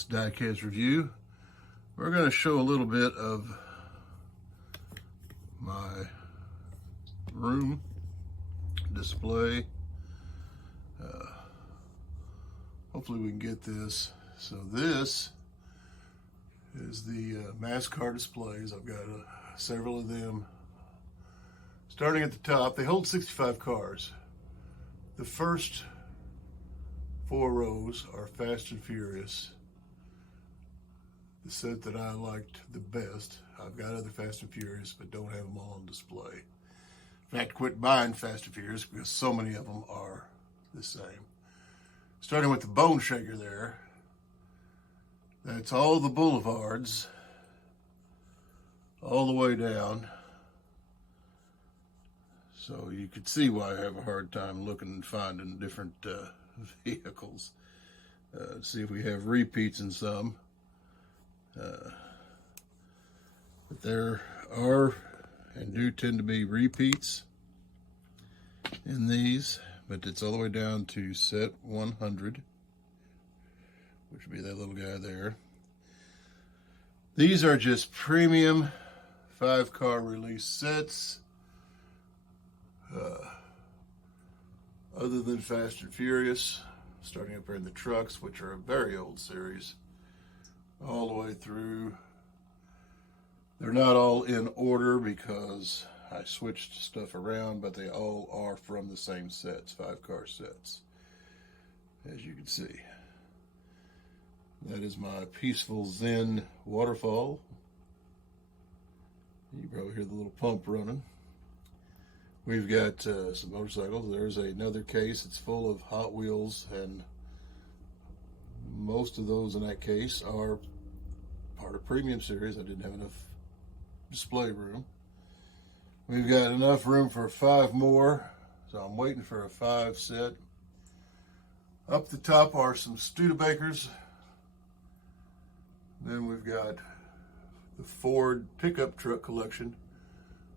this diecast review, we're going to show a little bit of my room display. Hopefully we can get this. So this is the mass car displays. I've got several of them. Starting at the top, they hold 65 cars. The first 4 rows are Fast and Furious, the set that I liked the best. I've got other Fast and Furious, but don't have them all on display. In fact, quit buying Fast and Furious because so many of them are the same. Starting with the Bone Shaker there, that's all the boulevards, all the way down. So you could see why I have a hard time looking and finding different vehicles. See if we have repeats in some. But there are and do tend to be repeats in these, but it's all the way down to set 100, which would be that little guy there. These are just premium 5-car release sets. Other than Fast and Furious, starting up here in the trucks, which are a very old series, all the way through. They're not all in order because I switched stuff around, but they all are from the same sets, 5-car sets, as you can see. That is my Peaceful Zen waterfall. You probably hear the little pump running. We've got some motorcycles. There's another case. It's full of Hot Wheels, and most of those in that case are part of premium series. I didn't have enough display room. We've got enough room for 5 more, so I'm waiting for a 5 set. Up the top are some Studebakers. Then we've got the Ford pickup truck collection,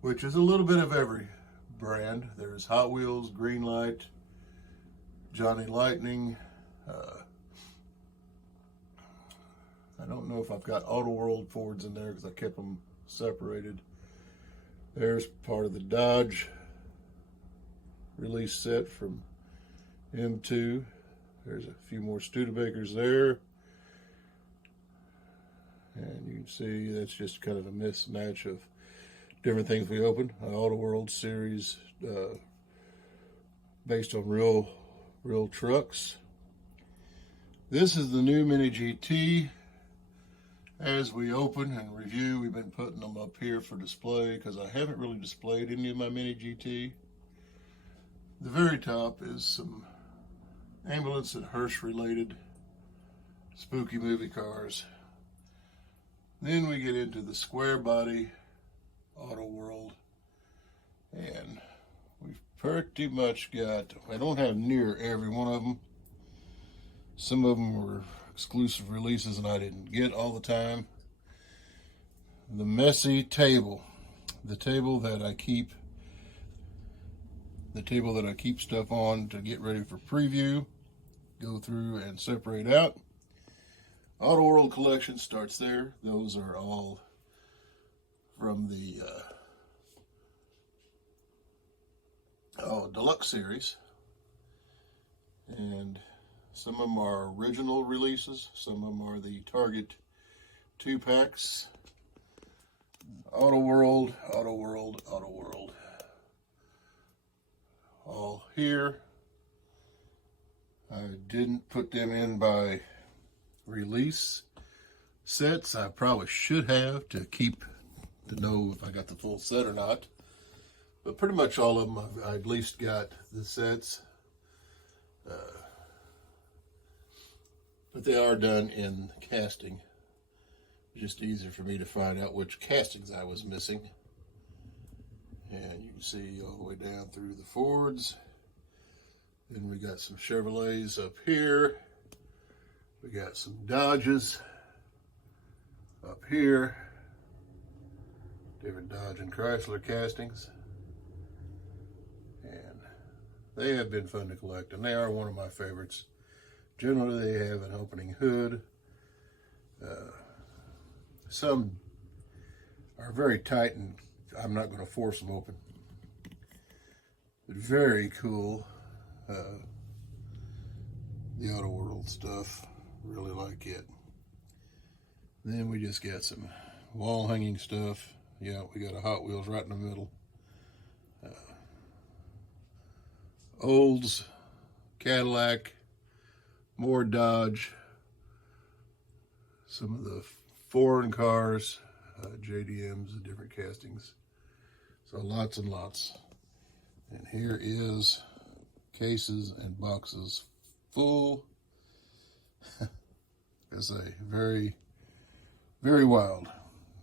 which is a little bit of every brand. There's Hot Wheels, Greenlight, Johnny Lightning. I don't know if I've got Auto World Fords in there because I kept them separated. There's part of the Dodge release set from M2. There's a few more Studebakers there. And you can see that's just kind of a mismatch of different things we opened. Auto World series based on real trucks. This is the new Mini GT. As we open and review, we've been putting them up here for display because I haven't really displayed any of my Mini GT. The very top is some ambulance and hearse related spooky movie cars. Then we get into the square body Auto World, and we've pretty much got, I don't have near every one of them. Some of them were exclusive releases and I didn't get all the time. The messy table, the table that I keep stuff on to get ready for preview, go through and separate out. Auto World collection starts there. Those are all from the deluxe series, and some of them are original releases, some of them are the Target 2-packs. Auto World, Auto World, Auto World, all here. I didn't put them in by release sets. I probably should have to know if I got the full set or not, but pretty much all of them I at least got the sets, but they are done in casting. Just easier for me to find out which castings I was missing. And you can see all the way down through the Fords. Then we got some Chevrolets up here. We got some Dodges up here. Different Dodge and Chrysler castings. And they have been fun to collect, and they are one of my favorites. Generally, they have an opening hood Some are very tight, and I'm not going to force them open. But very cool. The Auto World stuff. Really like it. Then we just got some wall hanging stuff. Yeah, we got a Hot Wheels right in the middle. Olds, Cadillac, more Dodge, some of the foreign cars, JDMs and different castings. So lots and lots. And here is cases and boxes full. It's a very, very wild.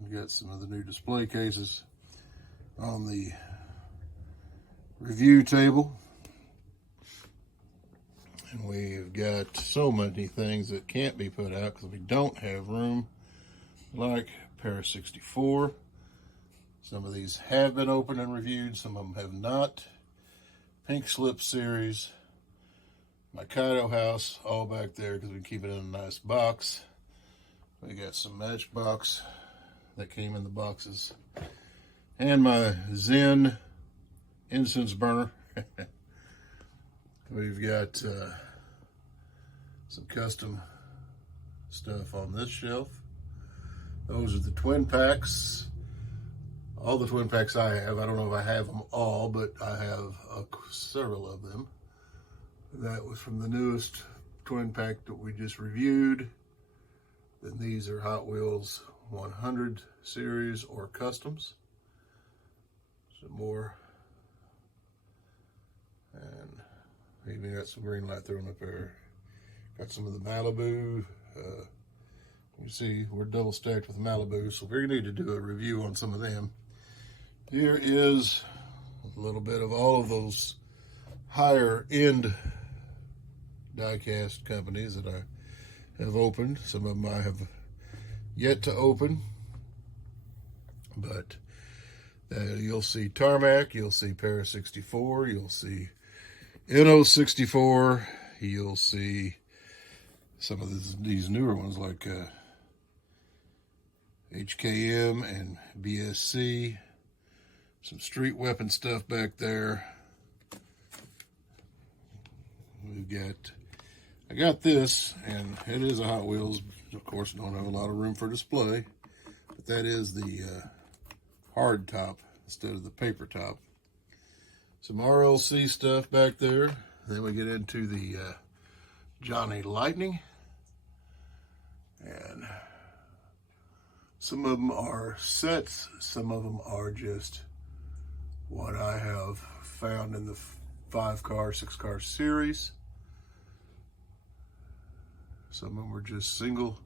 We got some of the new display cases on the review table. And we've got so many things that can't be put out because we don't have room, like Para 64. Some of these have been opened and reviewed, some of them have not. Pink Slip series. My Kaido house, all back there because we keep it in a nice box. We got some Matchbox that came in the boxes. And my Zen incense burner. We've got some custom stuff on this shelf. Those are the twin packs. All the twin packs I have. I don't know if I have them all, but I have several of them. That was from the newest twin pack that we just reviewed. Then these are Hot Wheels 100 series or customs. Some more. And even got some green light thrown up there. Got some of the Malibu. You see, we're double stacked with Malibu, so we're going to need to do a review on some of them. Here is a little bit of all of those higher end diecast companies that I have opened. Some of them I have yet to open, but you'll see Tarmac, you'll see Para 64, you'll see NO 64, you'll see some of these newer ones like HKM and BSC. Some street weapon stuff back there. I got this, and it is a Hot Wheels. Of course, don't have a lot of room for display, but that is the hard top instead of the paper top. Some RLC stuff back there. Then we get into the Johnny Lightning, and some of them are sets, some of them are just what I have found in the 5-car, 6-car series. Some of them were just single.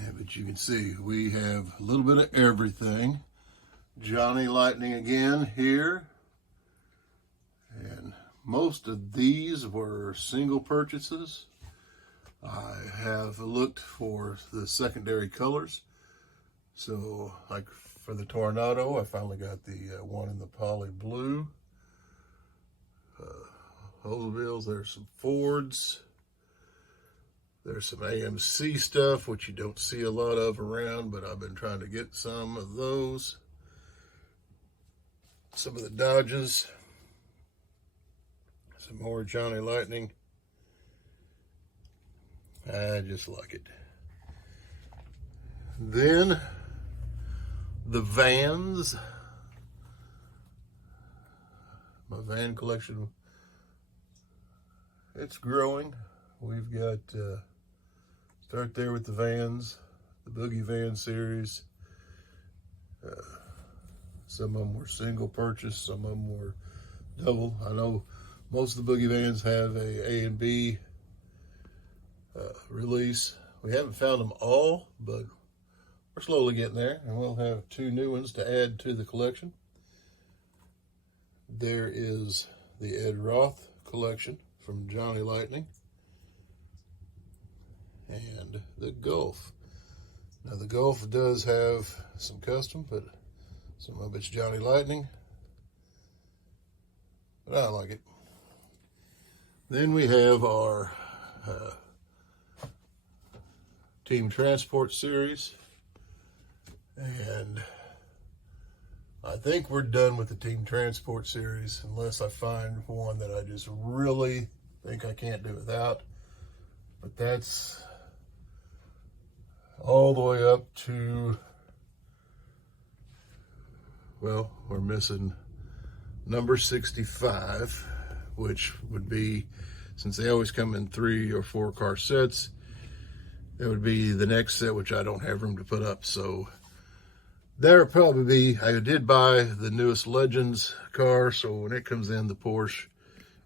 Yeah, but you can see we have a little bit of everything. Johnny Lightning again here. And most of these were single purchases. I have looked for the secondary colors. So, like for the Tornado, I finally got the one in the poly blue. Oldsmobiles, there's some Fords. There's some AMC stuff, which you don't see a lot of around, but I've been trying to get some of those. Some of the Dodges. Some more Johnny Lightning. I just like it. Then the vans. My van collection, it's growing. We've got, start there with the vans, the Boogie Van series. Some of them were single purchase, some of them were double. I know most of the Boogie Vans have a and B release. We haven't found them all, but we're slowly getting there, and we'll have 2 new ones to add to the collection. There is the Ed Roth collection from Johnny Lightning, and the Gulf. Now the Gulf does have some custom, but some of it's Johnny Lightning, but I like it. Then we have our Team Transport series. And I think we're done with the Team Transport series unless I find one that I just really think I can't do without. But that's all the way up to, well, we're missing number 65, which would be, since they always come in 3 or 4 car sets, that would be the next set, which I don't have room to put up. So there'll probably be, I did buy the newest Legends car, so when it comes in, the Porsche,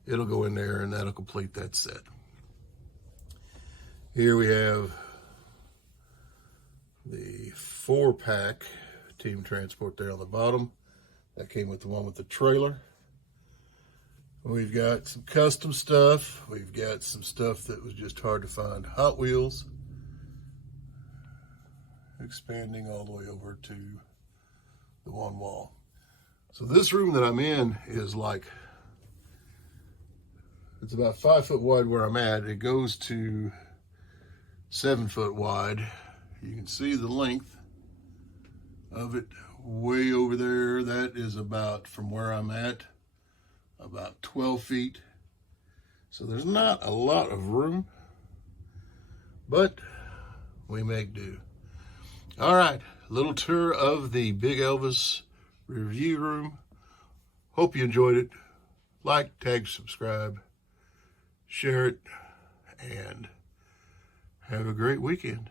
it'll go in there and that'll complete that set. Here we have the 4-pack Team Transport there on the bottom. That came with the one with the trailer. We've got some custom stuff. We've got some stuff that was just hard to find. Hot Wheels. Expanding all the way over to the one wall. So this room that I'm in is like, it's about 5 foot wide where I'm at. It goes to 7 foot wide. You can see the length of it way over there. That is about, from where I'm at, about 12 feet. So there's not a lot of room, but we make do. All right, little tour of the Big Elvis review room. Hope you enjoyed it. Like, tag, subscribe, share it, and have a great weekend.